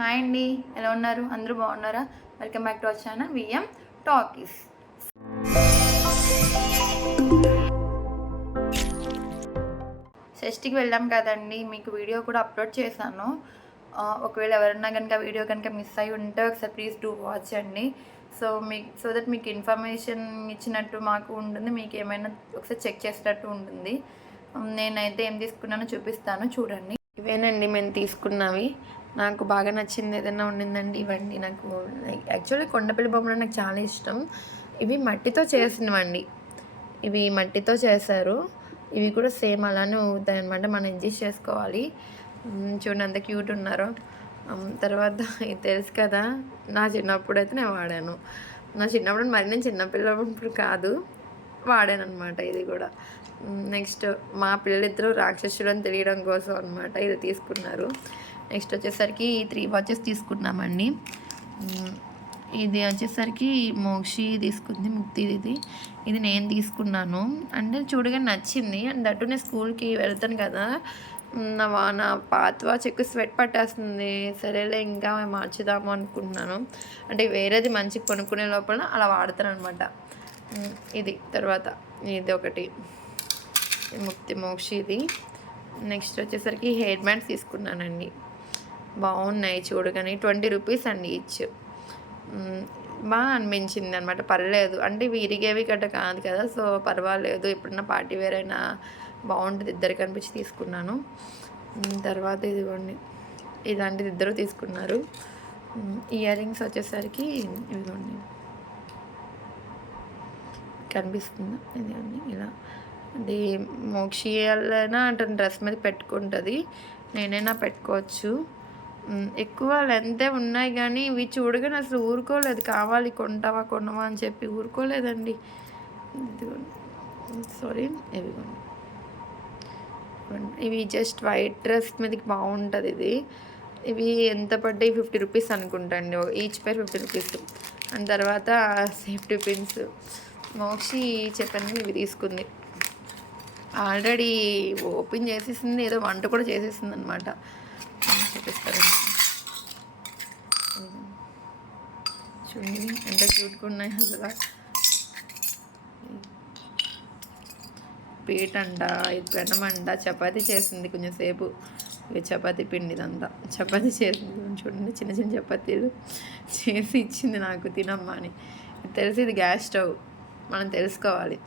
Hi అండి ఎలా ఉన్నారు? అందరూ బాగున్నారా? Welcome back to our channel VM talkies. షష్టికి వెళ్ళాం కదండి మీకు వీడియో కూడా అప్లోడ్ చేశాను. ఒకవేళ ఎవరన్నా కనుక వీడియో కనుక మిస్ అయ్యి ఉంటే ఒకసారి ప్లీజ్ డూ వాచ్ అండి. సో మీకు సో దట్ మీకు ఇన్ఫర్మేషన్ ఇచ్చినట్టు మాకు ఉంటుంది మీకు ఏమైనా ఒకసారి చెక్ చేసినట్టు ఉంటుంది. నేనైతే ఏం తీసుకున్నానో చూపిస్తాను చూడండి. ఇవేనండి మేము తీసుకున్నవి. నాకు బాగా నచ్చింది ఏదైనా ఉండిందండి ఇవ్వండి. నాకు యాక్చువల్లీ కొండపల్లి బొమ్మలు నాకు చాలా ఇష్టం. ఇవి మట్టితో చేసినవండి. ఇవి మట్టితో చేశారు. ఇవి కూడా సేమ్ అలానే ఊగుతాయి అనమాట మనం అడ్జస్ట్ చేసుకోవాలి. చూడండి ఎంత క్యూట్ ఉన్నారో. తర్వాత ఇది తెలుసు కదా నా చిన్నప్పుడు అయితే నేను వాడాను. నా చిన్నప్పుడు మరి నేను చిన్నపిల్లప్పుడు కాదు వాడాను అనమాట ఇది కూడా. నెక్స్ట్ మా పిల్లలిద్దరూ రాక్షసులను తెలియడం కోసం అనమాట ఇది తీసుకున్నారు. నెక్స్ట్ వచ్చేసరికి త్రీ వాచెస్ తీసుకున్నామండి. ఇది వచ్చేసరికి మోక్షి తీసుకుంది ముక్తి ఇది. ఇది నేను తీసుకున్నాను. అంటే చూడగా నచ్చింది. అండ్ దట్టు నేను స్కూల్కి వెళ్తాను కదా. నా వా నా పాత వాచ్ ఎక్కువ స్వెట్ పట్టేస్తుంది. సరేలే ఇంకా మార్చుదాము అనుకుంటున్నాను అంటే వేరేది మంచి కొనుక్కునే లోపల అలా వాడతాను అనమాట ఇది తర్వాత ఇది ఒకటి. ముక్తి మోక్షి ఇది. నెక్స్ట్ వచ్చేసరికి హెయిర్ బ్యాండ్స్ తీసుకున్నానండి. బాగున్నాయి చూడగానే ట్వంటీ రూపీస్ అండి ఈచ్. బాగా అనిపించింది అనమాట పర్లేదు. అంటే ఇవి ఇరిగేవి గట్ట కాదు కదా సో పర్వాలేదు. ఎప్పుడన్నా పార్టీ వేర్ అయినా బాగుంటుంది. ఇద్దరికి అనిపించి తీసుకున్నాను. తర్వాత ఇదిగోండి. ఇలాంటిది ఇద్దరు తీసుకున్నారు. ఇయర్ రింగ్స్ వచ్చేసరికి ఇదిగోండి. కనిపిస్తుందా. ఇదిగోండి. ఇలా. అది మోక్షియాలైనా అంటే డ్రెస్ మీద పెట్టుకుంటుంది. నేనైనా పెట్టుకోవచ్చు. ఎక్కువ లెంతే ఉన్నాయి కానీ ఇవి చూడగానే అసలు ఊరుకోలేదు. కావాలి కొంటావా కొనవా అని చెప్పి ఊరుకోలేదండి. సారీ ఇవిగోండి ఇవి జస్ట్ వైట్ డ్రెస్ మీదకి బాగుంటుంది ఇది. ఇవి ఎంత పడ్డాయి? ఫిఫ్టీ రూపీస్ అనుకుంటా అండి. Each pair fifty rupees and తర్వాత సేఫ్టీ పిన్స్ మోక్షి చెప్పాను ఇవి తీసుకుంది. ఆల్రెడీ ఓపెన్ చేసేసింది ఏదో వంట కూడా చేసేసింది అనమాట చూపిస్తారు చూడండి. ఎంత క్యూట్గా ఉన్నాయి అసలు. పీట అంట ఇది పెనమంట చేసింది కొంచెం సేపు. ఇక చపాతి పిండి ఇదంతా చపాతి చేసింది చూడండి చిన్న చిన్న చపాతీలు చేసి ఇచ్చింది నాకు తినమ్మా అని. తెలిసి ఇది గ్యాస్ స్టవ్. మనం తెలుసుకోవాలి.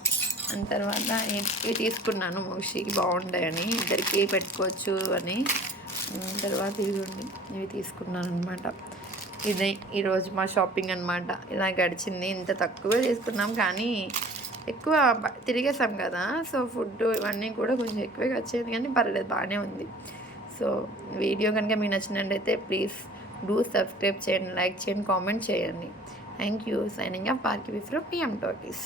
దాని తర్వాత ఇవి తీసుకున్నాను మోషికి బాగుంటాయని. ఇద్దరికి పెట్టుకోవచ్చు అని. తర్వాత ఇవి ఉండి ఇవి తీసుకున్నాను అనమాట ఇదే ఈరోజు మా షాపింగ్ అనమాట ఇలా గడిచింది. ఇంత తక్కువే తీసుకున్నాం కానీ ఎక్కువ తిరిగేసాం కదా. సో ఫుడ్ ఇవన్నీ కూడా కొంచెం ఎక్కువే వచ్చేది కానీ పర్లేదు బాగానే ఉంది. సో వీడియో కనుక మీకు నచ్చినట్టయితే ప్లీజ్ డూ సబ్స్క్రైబ్ చేయండి లైక్ చేయండి కామెంట్ చేయండి. Thank you. Signing off పార్కి from PM talkies.